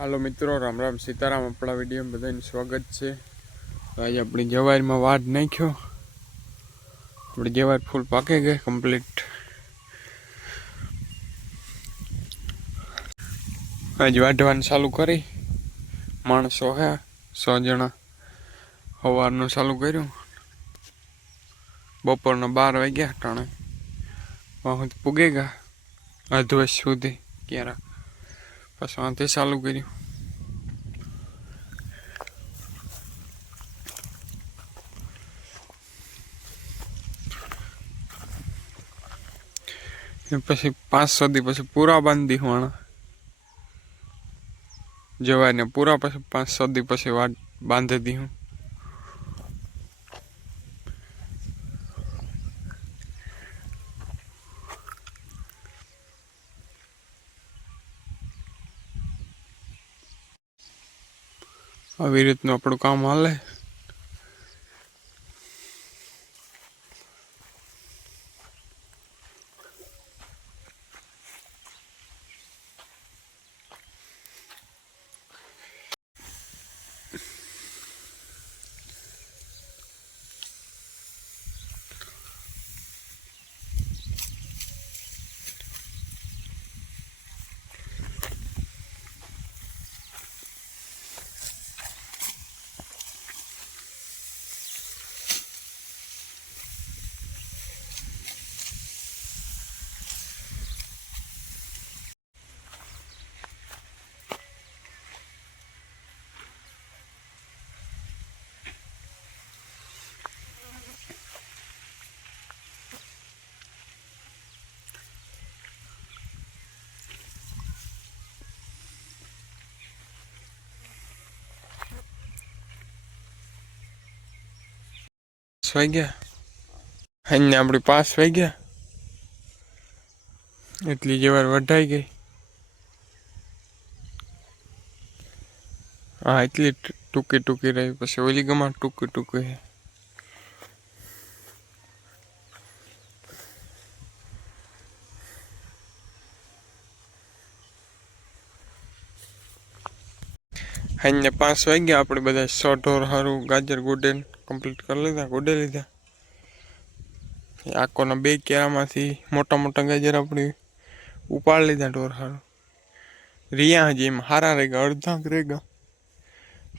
હાલો મિત્રો, રામ રામ સીતારામ। આપણા વિડીયોમાં બધાનું સ્વાગત છે। આજે આપણી જવારમાં વાડ નાખ્યો। આપણી જવાર ફૂલ પાકે ગઈ કમ્પ્લીટ। આજે વાઢવાનું ચાલુ કરી માણસો હે 100 જણા। સવારનું ચાલુ કર્યું, બપોરના 12 વાગ્યા ટાણે હું પૂગે ગયા અધવસ સુધી ક્યારે પછી વાંથી ચાલુ કર્યું। પછી 5 સુધી પછી પૂરા બાંધી વાણા જવાને પૂરા, પછી 5 સુધી પછી વાડ બાંધી દી હું। આવી રીતનું આપણું કામ હાલે। વાગ્યા અહીંયા આપણી 5 વાગ્યા એટલી જવાર વઢાઈ ગઈ। હા, એટલી ટૂંકી ટૂંકી રહી, પછી ઓલી ગમાં ટૂંકી ટૂંકી છે। અહીંયા 5 વાગ્યા આપણે બધા 100 ઢોર હારું ગાજર ગુડે કમ્પ્લીટ કરી લીધા, ગુડે લીધા। આકોના 2 કેરામાંથી મોટા મોટા ગાજર આપણે ઉપાડ લીધા ઢોર હારું। રિયા હજી એમ હારા રેગા, અડધાક રેગા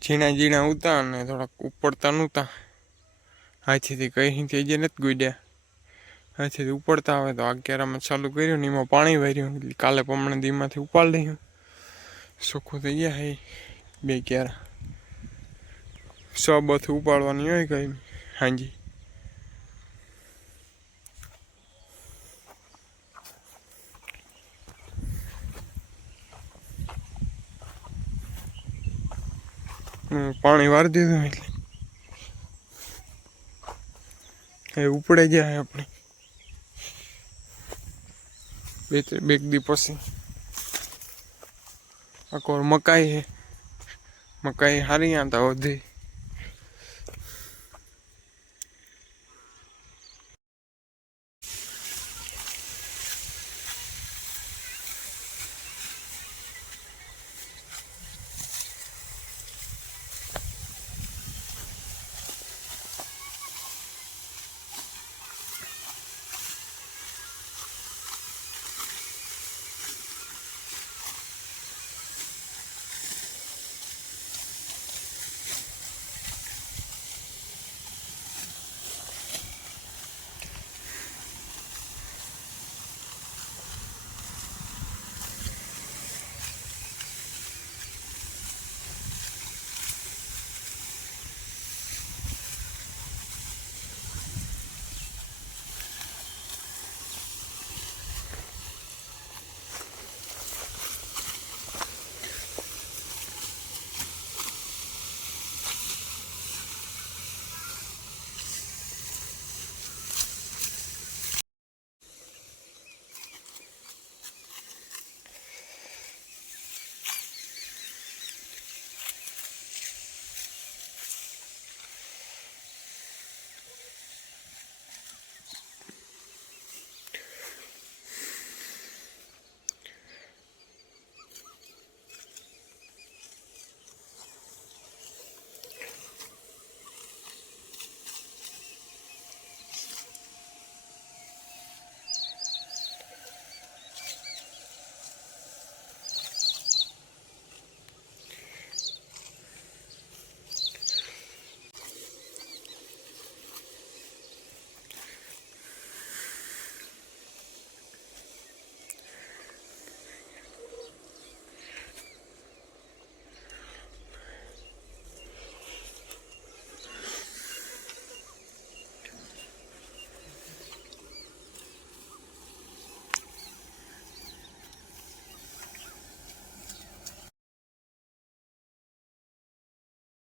ઝીણા ઝીણા ઉતા અને થોડાક ઉપડતા નહોતા। હાથીથી કઈ થઈ જે નથી ગુડ્યા, હાથીથી ઉપડતા આવે તો આ કેરામાં ચાલુ કર્યું ને એમાં પાણી વાર્યું, એટલે કાલે પમણે દીમાંથી ઉપાડ લઈશું, ચોખ્ખું થઈ ગયા। હે 2 કેરા 100 બથી ઉપાડવાની હોય કઈ હાજી। પાણી વારી દીધું એટલે એ ઉપડે જાય આપણે 2 દી પછી। આકોર મકાઈ હે, મકાઈ હારી આતા વધી।